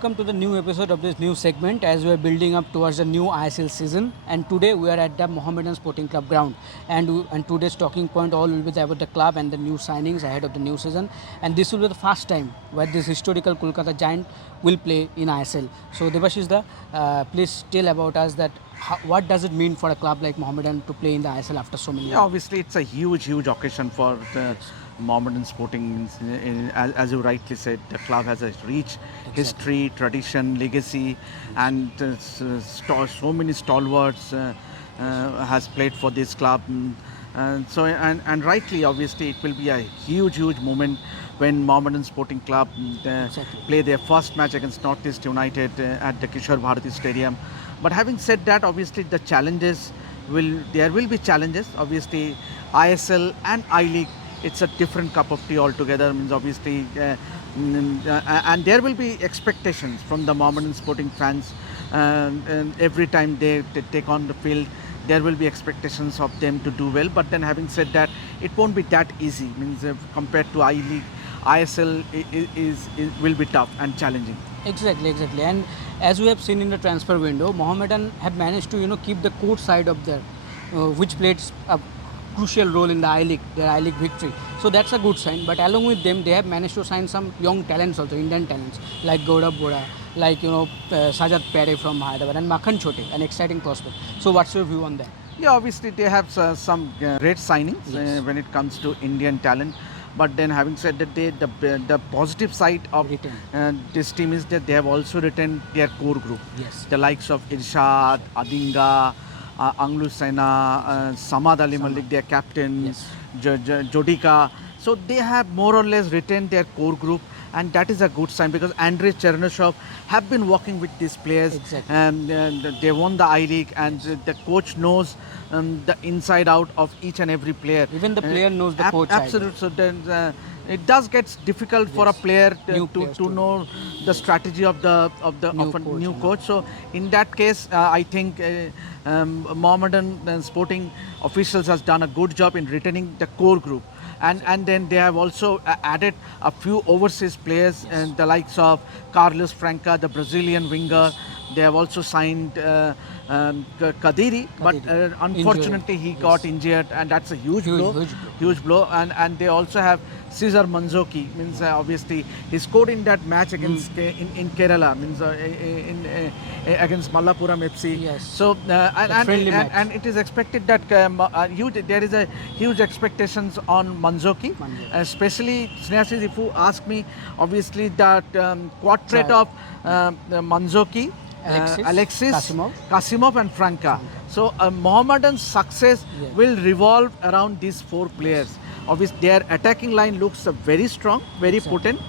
welcome to the new episode of this new segment as we are building up towards the new ISL season. And today we are at the Mohammedan Sporting Club ground. And today's talking point all will be about the club and the new signings ahead of the new season. And this will be the first time where this historical Kolkata Giant will play in ISL. So Devashish please tell about us that what does it mean for a club like Mohammedan to play in the ISL after so many years? Yeah, obviously, it's a huge occasion for the Mohammedan Sporting. As you rightly said, the club has a rich history, tradition, legacy, and so many stalwarts has played for this club. And rightly, obviously, it will be a huge moment when Mohammedan Sporting Club play their first match against Northeast United at the Kishore Bharati Stadium. But having said that, obviously, the challenges there will be challenges. Obviously, ISL and I League, it's a different cup of tea altogether. Means obviously, and there will be expectations from the Mohammedan Sporting fans. And every time they take on the field, there will be expectations of them to do well. But then, having said that, it won't be that easy. Means compared to I League, ISL will be tough and challenging. Exactly. And as we have seen in the transfer window, Mohammedan have managed to keep the court side of there, which played a crucial role in the their I League victory. So that's a good sign. But along with them, they have managed to sign some young talents also, Indian talents like Gaurav Bora, like Sajad Pere from Hyderabad, and Makhan Chote, an exciting prospect. So what's your view on that? Yeah, obviously they have some great signings Yes. when it comes to Indian talent. But then, having said that, the positive side of this team is that they have also retained their core group. Yes. The likes of Irshad, Adinga, Anglu Sena, Samad Ali Malik, their captain, Yes. Jodika. So they have more or less retained their core group, and that is a good sign because Andrei Chernyshov have been working with these players. Exactly. And they won the I League, and the coach knows the inside out of each and every player. Even the player knows the coach side. Absolutely. So then it does get difficult for a player New players to too. know the strategy of a new coach. So in that case, I think Mohammedan Sporting officials has done a good job in retaining the core group. And then they have also added a few overseas players, and the likes of Carlos Franca, the Brazilian winger. They have also signed Kadiri, but unfortunately he got injured, and that's a huge blow. And they also have Cesar Manzoki. Means obviously he scored in that match against in Kerala. Means against Mallapuram FC. Yes. So friendly match. and it is expected that there is a huge expectations on Manzoki, especially Snehasis. If you ask me, obviously that quartet of Manzoki, Alexis, Kasimov and Franca. So Mohammedan's success will revolve around these four players. Obviously, their attacking line looks very strong, very potent.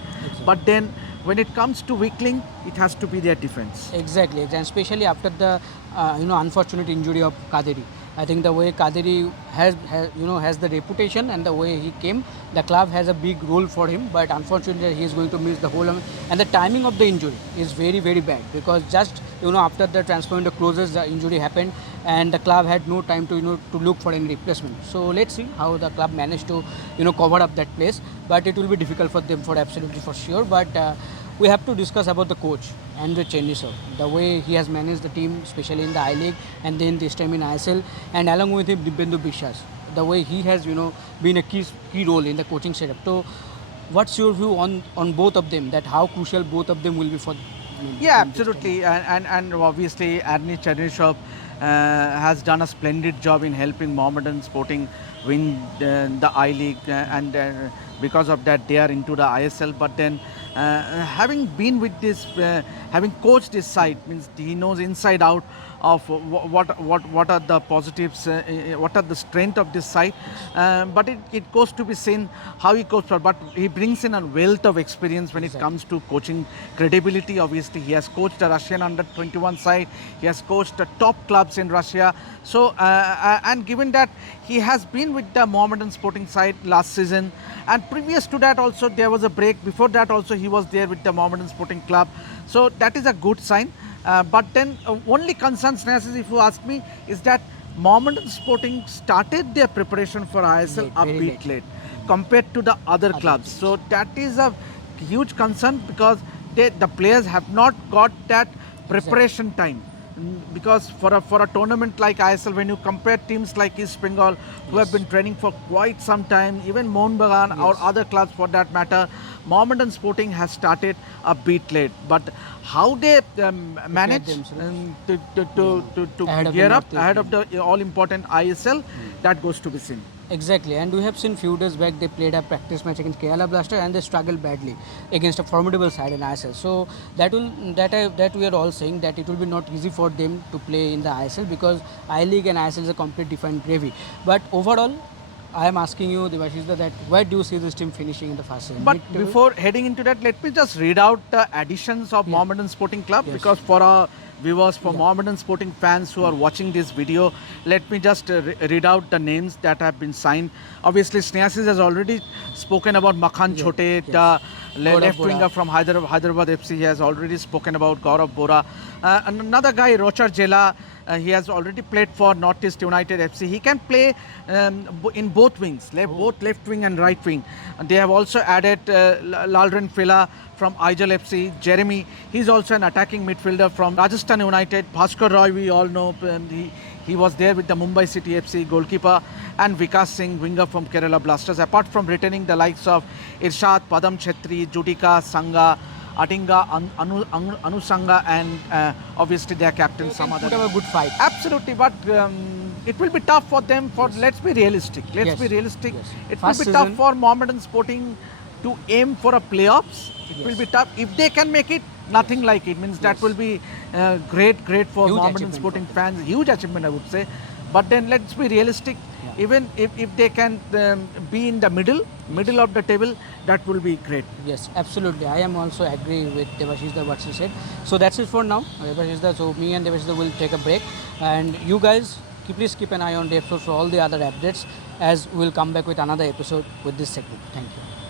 But then, when it comes to weak link, it has to be their defense. Exactly, and especially after the unfortunate injury of Kadiri. I think the way Kadiri has the reputation and the way he came, the club has a big role for him. But unfortunately, he is going to miss the whole. And the timing of the injury is very bad because just after the transfer window closes, the injury happened, and the club had no time to to look for any replacement. So let's see how the club managed to cover up that place. But it will be difficult for them for sure. But we have to discuss about the coach, Andrei Chernyshov, the way he has managed the team, especially in the I League and then this time in ISL, and along with him, Dibyendu Biswas, the way he has been a key role in the coaching setup. So, what's your view on both of them? That how crucial both of them will be for? Yeah, absolutely, and obviously Andrei Chernyshov has done a splendid job in helping Mohammedan Sporting win the I League, and because of that they are into the ISL. But then having been with this, having coached this side, means he knows inside out of what are the positives, what are the strength of this side. But it goes to be seen how he coaches. But he brings in a wealth of experience when it comes to coaching credibility. Obviously, he has coached the Russian under-21 side. He has coached the top clubs in Russia. So and given that he has been with the Mohammedan Sporting side last season, and previous to that also there was a break. Before that also he was there with the Mohammedan Sporting Club. So that is a good sign. But then only concern, Snehasis, if you ask me, is that Mohammedan Sporting started their preparation for ISL a bit late compared to the other clubs. So that is a huge concern because the players have not got that preparation time. Because for a tournament like ISL, when you compare teams like East Bengal who have been training for quite some time, even Mohun Bagan or other clubs for that matter, Mohammedan Sporting has started a bit late. But how they manage themselves. to Ahead of the gear up Northeast ahead of the all important ISL, that goes to be seen. Exactly, and we have seen few days back they played a practice match against Kerala Blaster and they struggled badly against a formidable side in ISL. So that we are all saying that it will be not easy for them to play in the ISL because I League and ISL is a complete different gravy. But overall, I am asking you, Devashish, that where do you see this team finishing in the first season? But Mid-table? before heading into that, let me just read out the additions of Mohammedan Sporting Club, Yes. because for our viewers, for Mohammedan Sporting fans who are watching this video, let me just read out the names that have been signed. Obviously, Snehasis has already spoken about Makhan Chote, the Gaurav left Bora. winger from Hyderabad FC. He has already spoken about Gaurav Bora. Another guy, Rochar Jela. He has already played for Northeast United FC. He can play in both wings, both left wing and right wing. And they have also added Lalren Fila from Aijal FC. Jeremy, he's also an attacking midfielder from Rajasthan United. Bhaskar Roy, we all know, he was there with the Mumbai City FC goalkeeper. And Vikas Singh, winger from Kerala Blasters. Apart from retaining the likes of Irshad, Padam Chetri, Judika, Sangha, Adinga, Anu Sangha, and obviously their captain Samadhan. Put up a good fight. Absolutely, but it will be tough for them. Let's be realistic. Yes. Be realistic. Yes. It First will be tough season- for Mohammedan Sporting to aim for a playoffs. It will be tough. If they can make it, nothing like it means that will be great for Huge Mohammedan achievement Sporting for fans. Huge achievement, I would say. But then let's be realistic. Even if they can be in the middle of the table, that will be great. Yes, absolutely. I am also agree with Devashish what she said. So that's it for now. Devashish, so me and Devashish will take a break, and you guys please keep an eye on the episode for all the other updates, as we'll come back with another episode with this segment. Thank you.